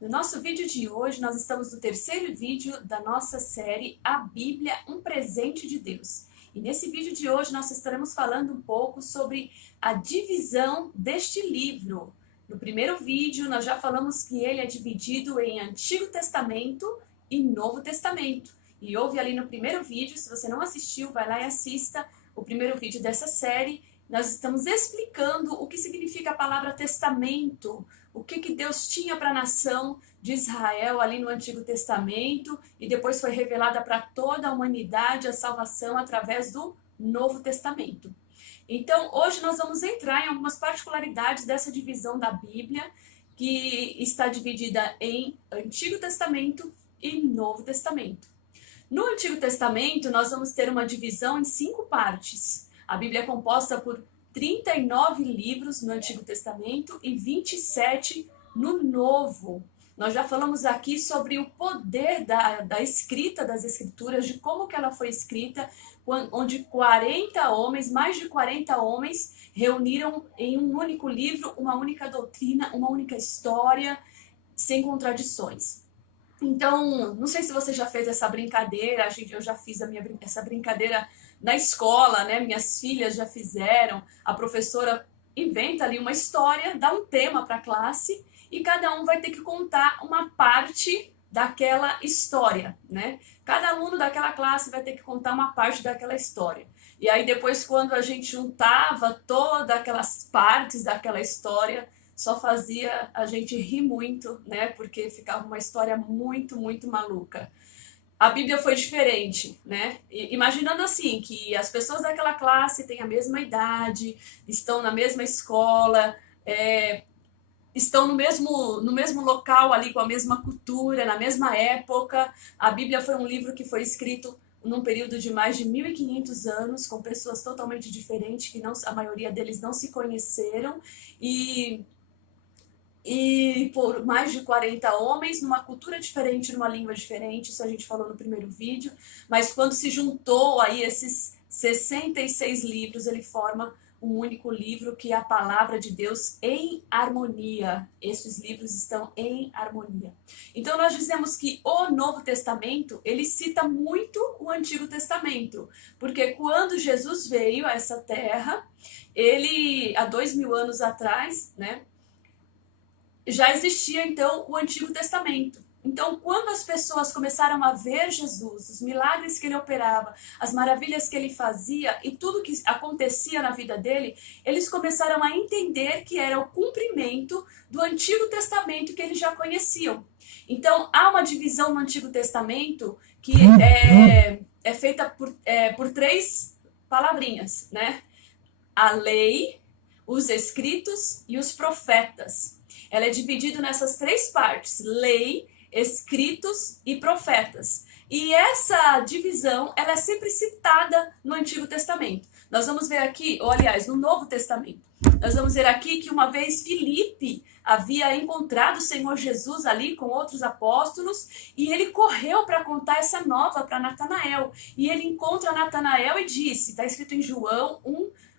No nosso vídeo de hoje, nós estamos no terceiro vídeo da nossa série A Bíblia, um presente de Deus. E nesse vídeo de hoje nós estaremos falando um pouco sobre a divisão deste livro. No primeiro vídeo nós já falamos que ele é dividido em Antigo Testamento e Novo Testamento. E houve ali no primeiro vídeo, se você não assistiu, vai lá e assista o primeiro vídeo dessa série. Nós estamos explicando o que significa a palavra testamento, o que Deus tinha para a nação de Israel ali no Antigo Testamento e depois foi revelada para toda a humanidade a salvação através do Novo Testamento. Então, hoje nós vamos entrar em algumas particularidades dessa divisão da Bíblia, que está dividida em Antigo Testamento e Novo Testamento. No Antigo Testamento, nós vamos ter uma divisão em 5 partes. A Bíblia é composta por 39 livros no Antigo Testamento e 27 no Novo. Nós já falamos aqui sobre o poder da escrita das Escrituras, de como que ela foi escrita, onde 40 homens, mais de 40 homens, reuniram em um único livro uma única doutrina, uma única história, sem contradições. Então, não sei se você já fez essa brincadeira, eu já fiz essa brincadeira na escola, né? Minhas filhas já fizeram, a professora inventa ali uma história, dá um tema para a classe e cada um vai ter que contar uma parte daquela história, né? Cada aluno daquela classe vai ter que contar uma parte daquela história. E aí depois, quando a gente juntava todas aquelas partes daquela história, só fazia a gente rir muito, né? Porque ficava uma história muito maluca. A Bíblia foi diferente, né? Imaginando assim, que as pessoas daquela classe têm a mesma idade, estão na mesma escola, estão no mesmo local ali, com a mesma cultura, na mesma época. A Bíblia foi um livro que foi escrito num período de mais de 1500 anos, com pessoas totalmente diferentes, que a maioria deles não se conheceram, e por mais de 40 homens, numa cultura diferente, numa língua diferente, isso a gente falou no primeiro vídeo, mas quando se juntou aí esses 66 livros, ele forma um único livro que é a palavra de Deus em harmonia. Esses livros estão em harmonia. Então nós dizemos que o Novo Testamento, ele cita muito o Antigo Testamento, porque quando Jesus veio a essa terra, ele, há 2000 anos atrás, né, já existia então o Antigo Testamento. Então, quando as pessoas começaram a ver Jesus, os milagres que ele operava, as maravilhas que ele fazia e tudo que acontecia na vida dele, eles começaram a entender que era o cumprimento do Antigo Testamento que eles já conheciam. Então, há uma divisão no Antigo Testamento que é feita por 3 palavrinhas, né? A lei, os escritos e os profetas. Ela é dividida nessas 3 partes: lei, escritos e profetas. E essa divisão, ela é sempre citada no Antigo Testamento. Nós vamos ver aqui, ou aliás, no Novo Testamento. Nós vamos ver aqui que uma vez Filipe havia encontrado o Senhor Jesus ali com outros apóstolos e ele correu para contar essa nova para Natanael. E ele encontra Natanael e disse, está escrito em João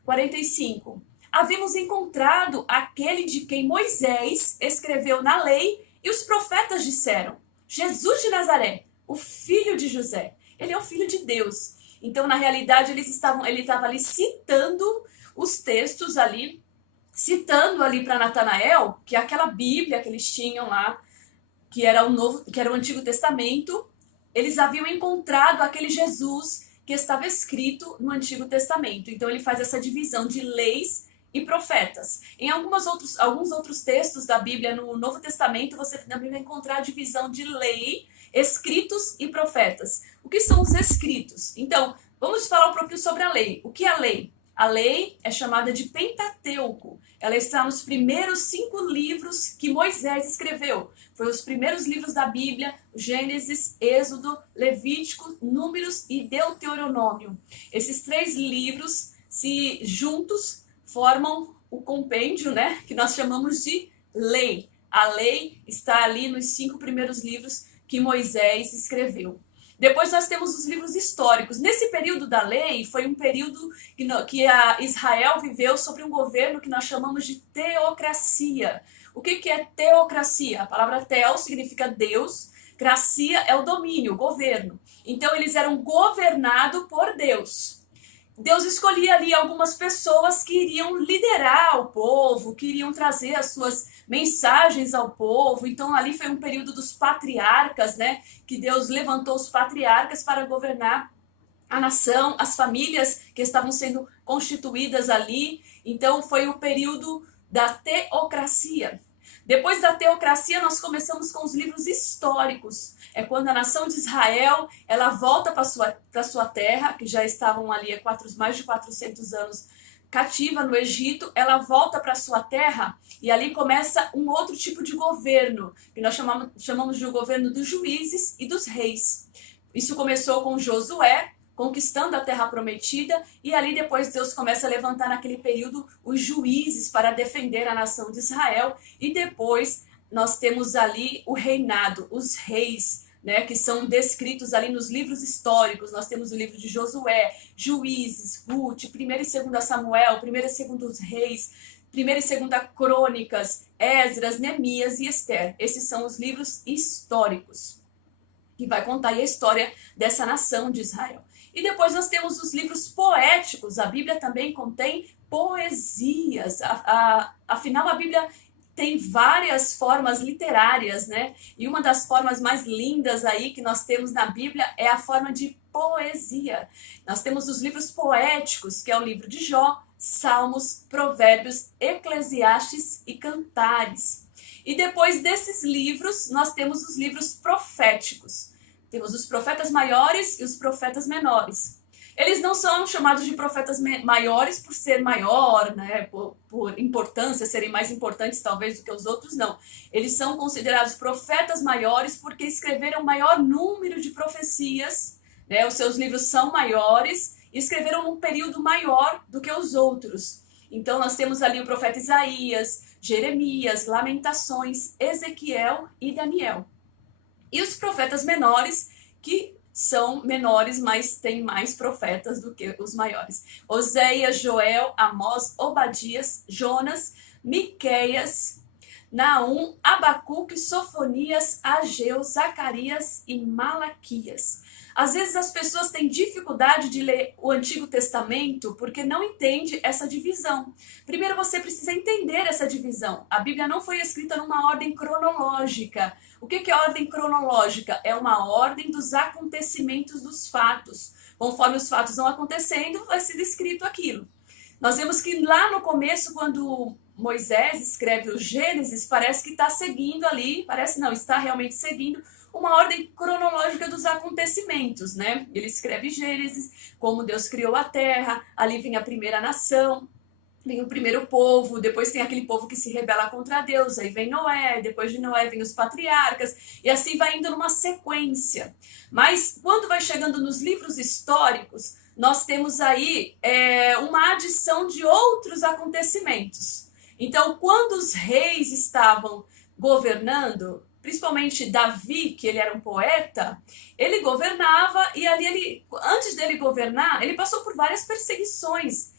1:45. Havíamos encontrado aquele de quem Moisés escreveu na lei e os profetas disseram, Jesus de Nazaré, o filho de José. Ele é o filho de Deus. Então, na realidade, ele estava ali citando os textos ali, citando ali para Natanael, que aquela Bíblia que eles tinham lá, que era o Antigo Testamento, eles haviam encontrado aquele Jesus que estava escrito no Antigo Testamento. Então, ele faz essa divisão de leis e profetas. Em alguns outros textos da Bíblia, no Novo Testamento, você também vai encontrar a divisão de lei, escritos e profetas. O que são os escritos? Então, vamos falar um pouquinho sobre a lei. O que é a lei? A lei é chamada de Pentateuco. Ela está nos primeiros 5 livros que Moisés escreveu. Foi os primeiros livros da Bíblia: Gênesis, Êxodo, Levítico, Números e Deuteronômio. Esses 3 livros, se juntos, formam o compêndio, né, que nós chamamos de lei. A lei está ali nos 5 primeiros livros que Moisés escreveu. Depois nós temos os livros históricos. Nesse período da lei, foi um período que a Israel viveu sobre um governo que nós chamamos de teocracia. O que é teocracia? A palavra teo significa Deus, cracia é o domínio, o governo. Então eles eram governados por Deus. Deus escolhia ali algumas pessoas que iriam liderar o povo, que iriam trazer as suas mensagens ao povo. Então ali foi um período dos patriarcas, né? Que Deus levantou os patriarcas para governar a nação, as famílias que estavam sendo constituídas ali. Então foi o período da teocracia. Depois da teocracia, nós começamos com os livros históricos. É quando a nação de Israel ela volta para sua terra, que já estavam ali há mais de 400 anos cativa no Egito, ela volta para sua terra e ali começa um outro tipo de governo, que nós chamamos de o governo dos juízes e dos reis. Isso começou com Josué, conquistando a terra prometida, e ali depois Deus começa a levantar naquele período os juízes para defender a nação de Israel, e depois nós temos ali o reinado, os reis, né, que são descritos ali nos livros históricos. Nós temos o livro de Josué, Juízes, Ruth, 1ª e 2ª Samuel, 1ª e 2ª Reis, 1ª e 2ª Crônicas, Esdras, Neemias e Esther. Esses são os livros históricos, que vai contar a história dessa nação de Israel. E depois nós temos os livros poéticos. A Bíblia também contém poesias. Afinal, a Bíblia tem várias formas literárias, né? E uma das formas mais lindas aí que nós temos na Bíblia é a forma de poesia. Nós temos os livros poéticos, que é o livro de Jó, Salmos, Provérbios, Eclesiastes e Cantares. E depois desses livros, nós temos os livros proféticos. Temos os profetas maiores e os profetas menores. Eles não são chamados de profetas maiores por ser maior, né, por importância, serem mais importantes talvez do que os outros, não. Eles são considerados profetas maiores porque escreveram maior número de profecias, né, os seus livros são maiores e escreveram num período maior do que os outros. Então nós temos ali o profeta Isaías, Jeremias, Lamentações, Ezequiel e Daniel. E os profetas menores, que são menores, mas tem mais profetas do que os maiores. Oséias, Joel, Amós, Obadias, Jonas, Miqueias, Naum, Abacuque, Sofonias, Ageu, Zacarias e Malaquias. Às vezes as pessoas têm dificuldade de ler o Antigo Testamento porque não entende essa divisão. Primeiro você precisa entender essa divisão. A Bíblia não foi escrita numa ordem cronológica. O que é ordem cronológica? É uma ordem dos acontecimentos dos fatos. Conforme os fatos vão acontecendo, vai ser escrito aquilo. Nós vemos que lá no começo, quando Moisés escreve o Gênesis, parece que está seguindo ali, parece não, está realmente seguindo uma ordem cronológica dos acontecimentos, né? Ele escreve Gênesis, como Deus criou a terra, ali vem a primeira nação, vem o primeiro povo, depois tem aquele povo que se rebela contra Deus, aí vem Noé, depois de Noé vem os patriarcas, e assim vai indo numa sequência. Mas quando vai chegando nos livros históricos, nós temos aí uma adição de outros acontecimentos. Então, quando os reis estavam governando, principalmente Davi, que ele era um poeta, ele governava e ali antes dele governar, ele passou por várias perseguições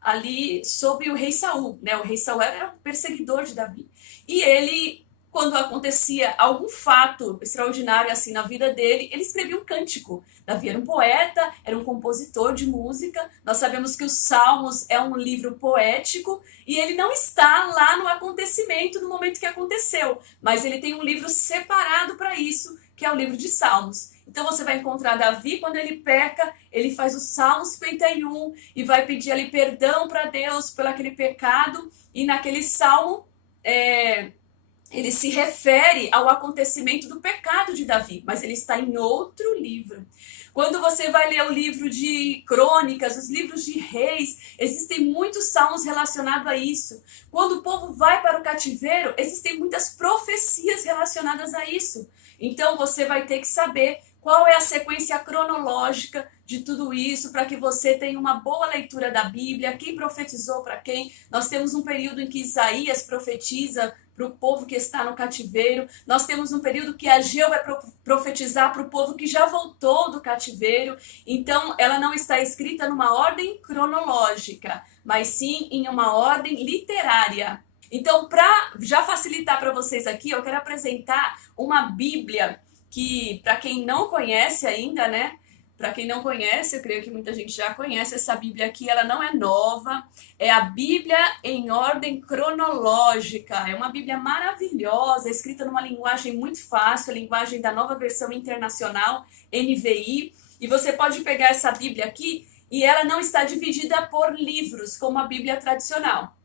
ali sob o rei Saul, né? O rei Saul era um perseguidor de Davi. E ele, quando acontecia algum fato extraordinário assim na vida dele, ele escrevia um cântico. Davi era um poeta, era um compositor de música. Nós sabemos que os Salmos é um livro poético e ele não está lá no acontecimento, no momento que aconteceu, mas ele tem um livro separado para isso, que é o livro de Salmos. Então você vai encontrar Davi, quando ele peca, ele faz o Salmo 51 e vai pedir ali perdão para Deus pelo aquele pecado, e naquele salmo ele se refere ao acontecimento do pecado de Davi, mas ele está em outro livro. Quando você vai ler o livro de Crônicas, os livros de Reis, existem muitos salmos relacionados a isso. Quando o povo vai para o cativeiro, existem muitas profecias relacionadas a isso. Então você vai ter que saber qual é a sequência cronológica de tudo isso, para que você tenha uma boa leitura da Bíblia, quem profetizou para quem. Nós temos um período em que Isaías profetiza para o povo que está no cativeiro. Nós temos um período que Ageu vai profetizar para o povo que já voltou do cativeiro. Então, ela não está escrita numa ordem cronológica, mas sim em uma ordem literária. Então, para já facilitar para vocês aqui, eu quero apresentar uma Bíblia que, para quem não conhece ainda, né? Para quem não conhece, eu creio que muita gente já conhece essa Bíblia aqui, ela não é nova, é a Bíblia em ordem cronológica. É uma Bíblia maravilhosa, escrita numa linguagem muito fácil, a linguagem da Nova Versão Internacional, NVI. E você pode pegar essa Bíblia aqui e ela não está dividida por livros, como a Bíblia tradicional.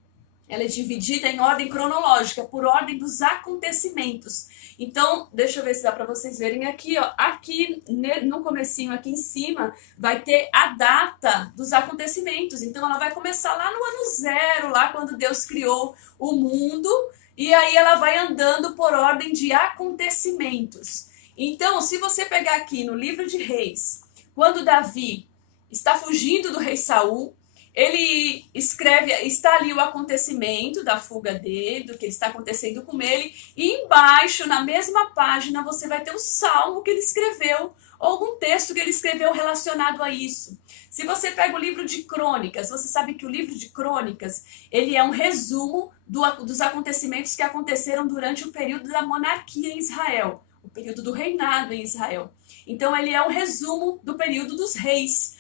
Ela é dividida em ordem cronológica, por ordem dos acontecimentos. Então, deixa eu ver se dá para vocês verem aqui, ó. Aqui no comecinho, aqui em cima, vai ter a data dos acontecimentos. Então, ela vai começar lá no ano zero, lá quando Deus criou o mundo. E aí ela vai andando por ordem de acontecimentos. Então, se você pegar aqui no livro de Reis, quando Davi está fugindo do rei Saul, ele escreve, está ali o acontecimento da fuga dele, do que está acontecendo com ele, e embaixo, na mesma página, você vai ter o salmo que ele escreveu, ou algum texto que ele escreveu relacionado a isso. Se você pega o livro de Crônicas, você sabe que o livro de Crônicas, ele é um resumo dos acontecimentos que aconteceram durante o período da monarquia em Israel, o período do reinado em Israel. Então, ele é um resumo do período dos reis.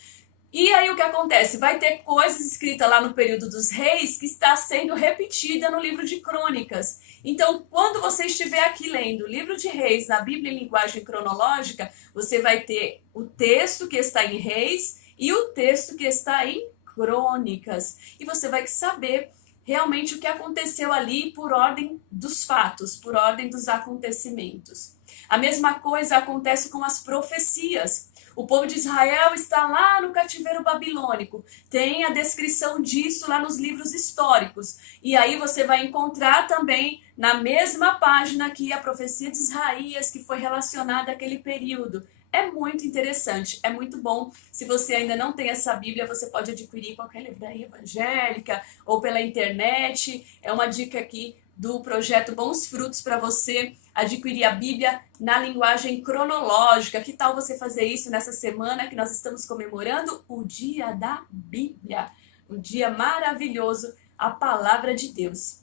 E aí o que acontece? Vai ter coisas escritas lá no período dos reis que está sendo repetida no livro de Crônicas. Então, quando você estiver aqui lendo o livro de Reis na Bíblia em linguagem cronológica, você vai ter o texto que está em Reis e o texto que está em Crônicas. E você vai saber realmente o que aconteceu ali por ordem dos fatos, por ordem dos acontecimentos. A mesma coisa acontece com as profecias. O povo de Israel está lá no cativeiro babilônico. Tem a descrição disso lá nos livros históricos. E aí você vai encontrar também na mesma página aqui a profecia de Isaías, que foi relacionada àquele período. É muito interessante, é muito bom. Se você ainda não tem essa Bíblia, você pode adquirir qualquer livraria evangélica ou pela internet. É uma dica aqui do projeto Bons Frutos para você adquirir a Bíblia na linguagem cronológica. Que tal você fazer isso nessa semana que nós estamos comemorando o Dia da Bíblia? Um dia maravilhoso, a Palavra de Deus.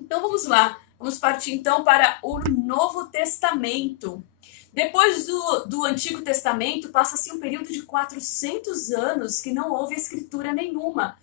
Então vamos lá, vamos partir então para o Novo Testamento. Depois do Antigo Testamento, passa-se um período de 400 anos que não houve escritura nenhuma.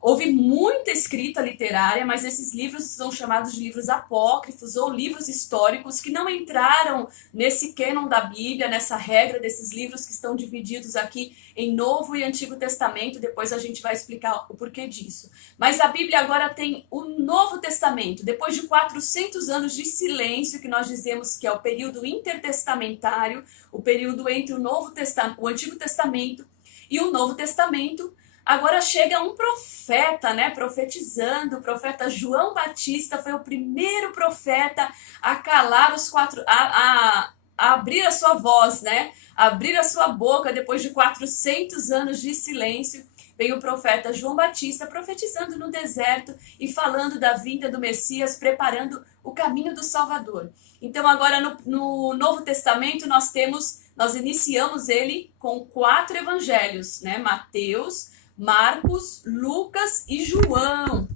Houve muita escrita literária, mas esses livros são chamados de livros apócrifos ou livros históricos que não entraram nesse cânon da Bíblia, nessa regra desses livros que estão divididos aqui em Novo e Antigo Testamento. Depois a gente vai explicar o porquê disso. Mas a Bíblia agora tem o Novo Testamento. Depois de 400 anos de silêncio, que nós dizemos que é o período intertestamentário, o período entre o Antigo Testamento e o Novo Testamento, agora chega um profeta, né, profetizando. O profeta João Batista foi o primeiro profeta a calar os quatro, a abrir a sua voz, né, abrir a sua boca depois de 400 anos de silêncio. Veio o profeta João Batista profetizando no deserto e falando da vinda do Messias, preparando o caminho do Salvador. Então agora no Novo Testamento nós iniciamos ele com 4 evangelhos, né, Mateus, Marcos, Lucas e João.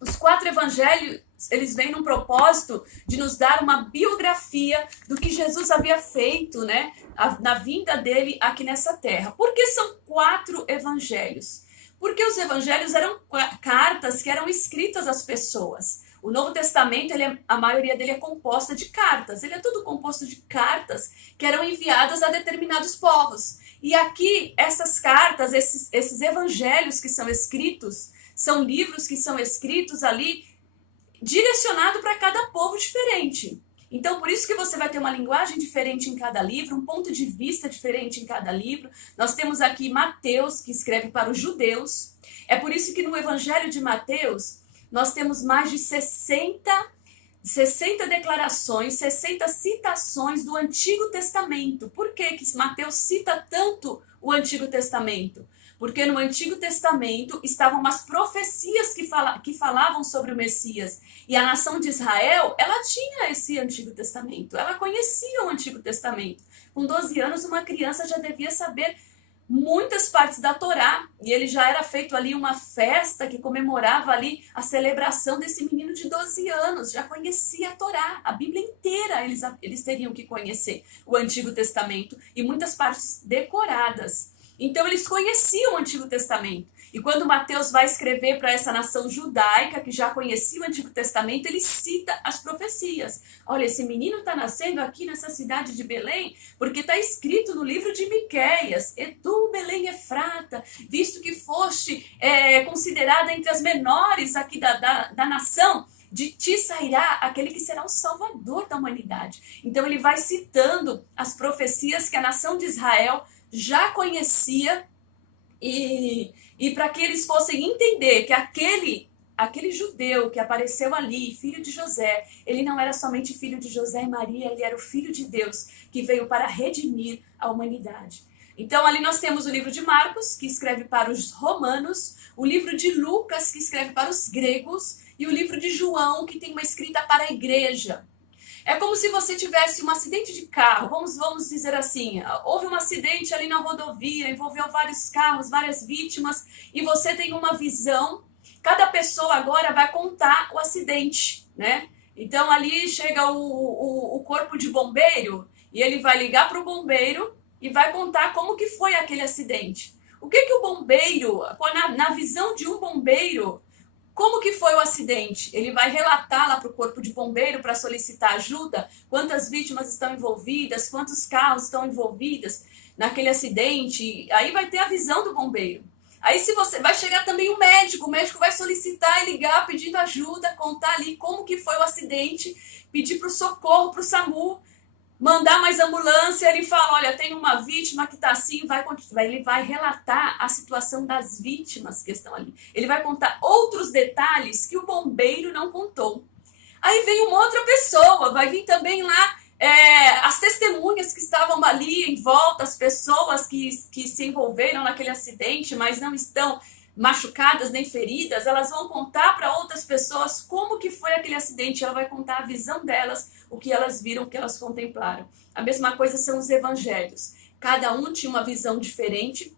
Os 4 evangelhos, eles vêm num propósito de nos dar uma biografia do que Jesus havia feito, né, na vinda dele aqui nessa terra. Por que são 4 evangelhos? Porque os evangelhos eram cartas que eram escritas às pessoas. O Novo Testamento, a maioria dele é composta de cartas. Ele é tudo composto de cartas que eram enviadas a determinados povos. E aqui, essas cartas, esses evangelhos que são escritos, são livros que são escritos ali, direcionado para cada povo diferente. Então, por isso que você vai ter uma linguagem diferente em cada livro, um ponto de vista diferente em cada livro. Nós temos aqui Mateus, que escreve para os judeus. É por isso que no Evangelho de Mateus, nós temos mais de 60 declarações, 60 citações do Antigo Testamento. Por que Mateus cita tanto o Antigo Testamento? Porque no Antigo Testamento estavam as profecias que falavam sobre o Messias. E a nação de Israel, ela tinha esse Antigo Testamento. Ela conhecia o Antigo Testamento. Com 12 anos, uma criança já devia saber muitas partes da Torá, e ele já era feito ali uma festa que comemorava ali a celebração desse menino de 12 anos, já conhecia a Torá, a Bíblia inteira eles teriam que conhecer, o Antigo Testamento, e muitas partes decoradas. Então eles conheciam o Antigo Testamento. E quando Mateus vai escrever para essa nação judaica, que já conhecia o Antigo Testamento, ele cita as profecias. Olha, esse menino está nascendo aqui nessa cidade de Belém, porque está escrito no livro de Miqueias, e tu, Belém Efrata, visto que foste considerada entre as menores aqui da nação, de ti sairá aquele que será o salvador da humanidade. Então ele vai citando as profecias que a nação de Israel já conhecia, e para que eles fossem entender que aquele judeu que apareceu ali, filho de José, ele não era somente filho de José e Maria, ele era o filho de Deus que veio para redimir a humanidade. Então ali nós temos o livro de Marcos, que escreve para os romanos, o livro de Lucas, que escreve para os gregos, e o livro de João, que tem uma escrita para a igreja. É como se você tivesse um acidente de carro, vamos dizer assim, houve um acidente ali na rodovia, envolveu vários carros, várias vítimas, e você tem uma visão, cada pessoa agora vai contar o acidente, né? Então ali chega o corpo de bombeiro, e ele vai ligar para o bombeiro e vai contar como que foi aquele acidente. O que o bombeiro, na visão de um bombeiro, como que foi o acidente? Ele vai relatar lá para o corpo de bombeiro para solicitar ajuda, quantas vítimas estão envolvidas, quantos carros estão envolvidos naquele acidente. Aí vai ter a visão do bombeiro. Aí se você vai chegar também o médico vai solicitar e ligar pedindo ajuda, contar ali como que foi o acidente, pedir para o socorro, para o SAMU, mandar mais ambulância. Ele fala, olha, tem uma vítima que está assim, ele vai relatar a situação das vítimas que estão ali. Ele vai contar outros detalhes que o bombeiro não contou. Aí vem uma outra pessoa, vai vir também lá as testemunhas que estavam ali em volta, as pessoas que se envolveram naquele acidente, mas não estão machucadas nem feridas, elas vão contar para outras pessoas como que foi aquele acidente, ela vai contar a visão delas, o que elas viram, o que elas contemplaram. A mesma coisa são os evangelhos. Cada um tinha uma visão diferente,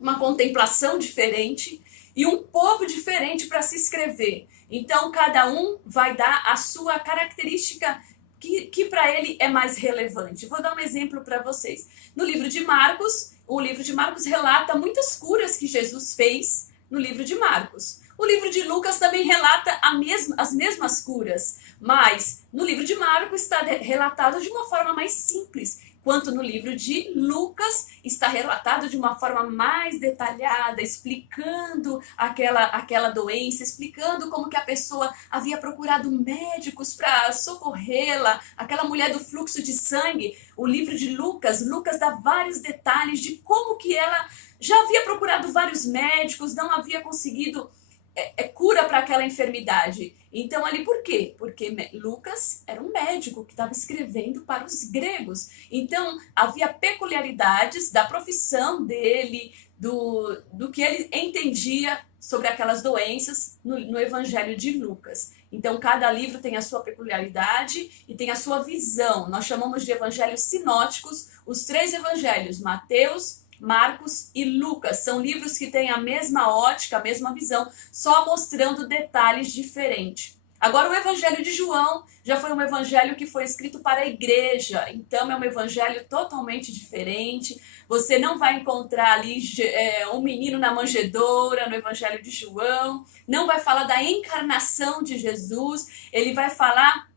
uma contemplação diferente e um povo diferente para se escrever. Então, cada um vai dar a sua característica que para ele é mais relevante. Vou dar um exemplo para vocês. No livro de Marcos, o livro de Marcos relata muitas curas que Jesus fez no livro de Marcos. O livro de Lucas também relata as mesmas curas, mas no livro de Marcos está relatado de uma forma mais simples, quanto no livro de Lucas está relatado de uma forma mais detalhada, explicando aquela doença, explicando como que a pessoa havia procurado médicos para socorrê-la, aquela mulher do fluxo de sangue. O livro de Lucas dá vários detalhes de como que ela já havia procurado vários médicos, não havia conseguido cura para aquela enfermidade. Então ali por quê? Porque Lucas era um médico que estava escrevendo para os gregos. Então havia peculiaridades da profissão dele, do que ele entendia sobre aquelas doenças no Evangelho de Lucas. Então cada livro tem a sua peculiaridade e tem a sua visão. Nós chamamos de evangelhos sinóticos os 3 evangelhos, Mateus, Marcos e Lucas. São livros que têm a mesma ótica, a mesma visão, só mostrando detalhes diferentes. Agora o evangelho de João já foi um evangelho que foi escrito para a igreja, então é um evangelho totalmente diferente. Você não vai encontrar ali um menino na manjedoura no evangelho de João, não vai falar da encarnação de Jesus, ele vai falar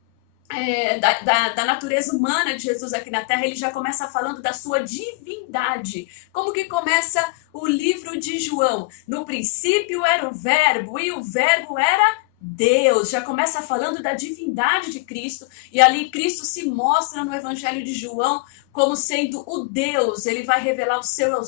da natureza humana de Jesus aqui na Terra. Ele já começa falando da sua divindade. Como que começa o livro de João? No princípio era o verbo, e o verbo era Deus. Já começa falando da divindade de Cristo, e ali Cristo se mostra no Evangelho de João como sendo o Deus. Ele vai revelar o seu eu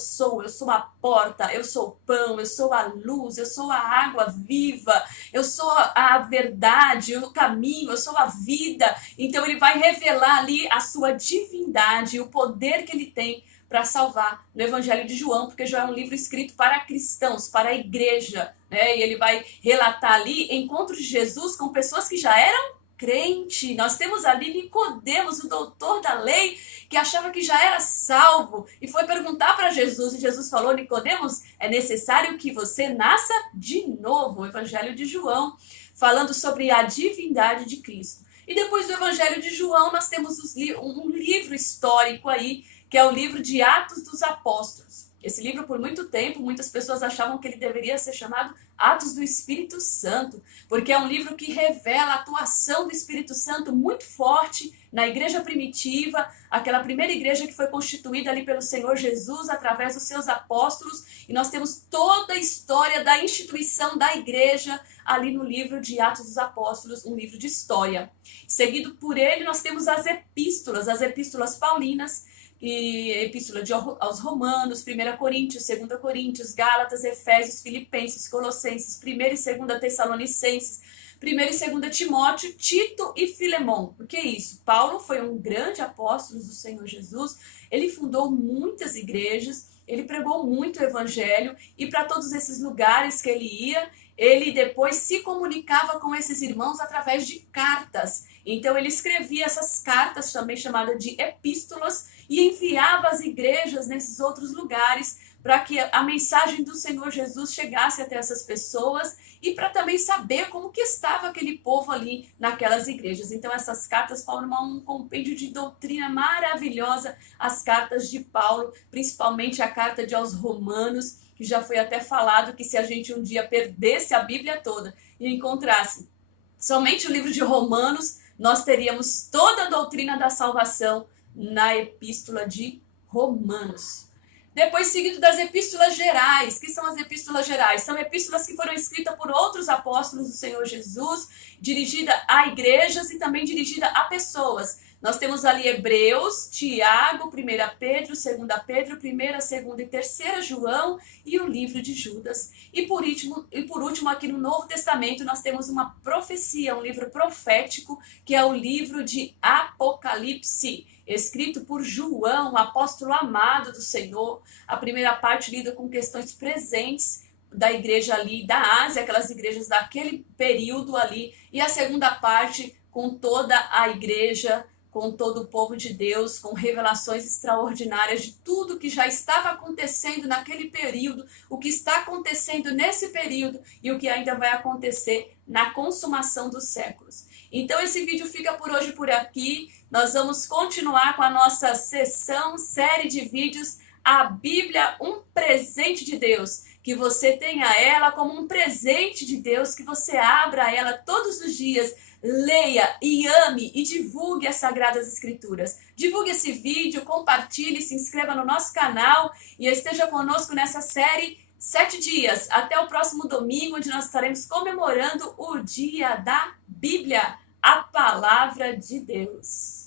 sou a porta, eu sou o pão, eu sou a luz, eu sou a água viva, eu sou a verdade, o caminho, eu sou a vida. Então ele vai revelar ali a sua divindade, o poder que ele tem para salvar no Evangelho de João, porque João é um livro escrito para cristãos, para a igreja, né? E ele vai relatar ali encontros de Jesus com pessoas que já eram crente. Nós temos ali Nicodemos, o doutor da lei, que achava que já era salvo e foi perguntar para Jesus, e Jesus falou: Nicodemos, é necessário que você nasça de novo. O Evangelho de João, falando sobre a divindade de Cristo. E depois do Evangelho de João, nós temos um livro histórico aí, que é o livro de Atos dos Apóstolos. Esse livro, por muito tempo, muitas pessoas achavam que ele deveria ser chamado Atos do Espírito Santo, porque é um livro que revela a atuação do Espírito Santo muito forte na igreja primitiva, aquela primeira igreja que foi constituída ali pelo Senhor Jesus através dos seus apóstolos, e nós temos toda a história da instituição da igreja ali no livro de Atos dos Apóstolos, um livro de história. Seguido por ele, nós temos as epístolas paulinas, e epístola aos Romanos, 1 Coríntios, 2 Coríntios, Gálatas, Efésios, Filipenses, Colossenses, 1 e 2 Tessalonicenses, 1 e 2 Timóteo, Tito e Filemão. O que é isso? Paulo foi um grande apóstolo do Senhor Jesus, ele fundou muitas igrejas, ele pregou muito o evangelho, e para todos esses lugares que ele ia, ele depois se comunicava com esses irmãos através de cartas. Então ele escrevia essas cartas, também chamadas de epístolas, e enviava às igrejas nesses outros lugares para que a mensagem do Senhor Jesus chegasse até essas pessoas e para também saber como que estava aquele povo ali naquelas igrejas. Então essas cartas formam um compêndio de doutrina maravilhosa, as cartas de Paulo, principalmente a carta aos Romanos, que já foi até falado que se a gente um dia perdesse a Bíblia toda e encontrasse somente o livro de Romanos, nós teríamos toda a doutrina da salvação na epístola de Romanos. Depois, seguido das epístolas gerais. Que são as epístolas gerais? São epístolas que foram escritas por outros apóstolos do Senhor Jesus, dirigida a igrejas e também dirigida a pessoas. Nós temos ali Hebreus, Tiago, 1 Pedro, 2 Pedro, 1, 2 e 3 João e o livro de Judas. E por último, aqui no Novo Testamento, nós temos uma profecia, um livro profético, que é o livro de Apocalipse, escrito por João, apóstolo amado do Senhor. A primeira parte lida com questões presentes da igreja ali da Ásia, aquelas igrejas daquele período ali, e a segunda parte com toda a igreja, com todo o povo de Deus, com revelações extraordinárias de tudo que já estava acontecendo naquele período, o que está acontecendo nesse período e o que ainda vai acontecer na consumação dos séculos. Então esse vídeo fica por hoje por aqui. Nós vamos continuar com a nossa série de vídeos, a Bíblia, um presente de Deus. Que você tenha ela como um presente de Deus, que você abra ela todos os dias, leia e ame e divulgue as Sagradas Escrituras. Divulgue esse vídeo, compartilhe, se inscreva no nosso canal e esteja conosco nessa série 7 dias. Até o próximo domingo, onde nós estaremos comemorando o Dia da Bíblia, a Palavra de Deus.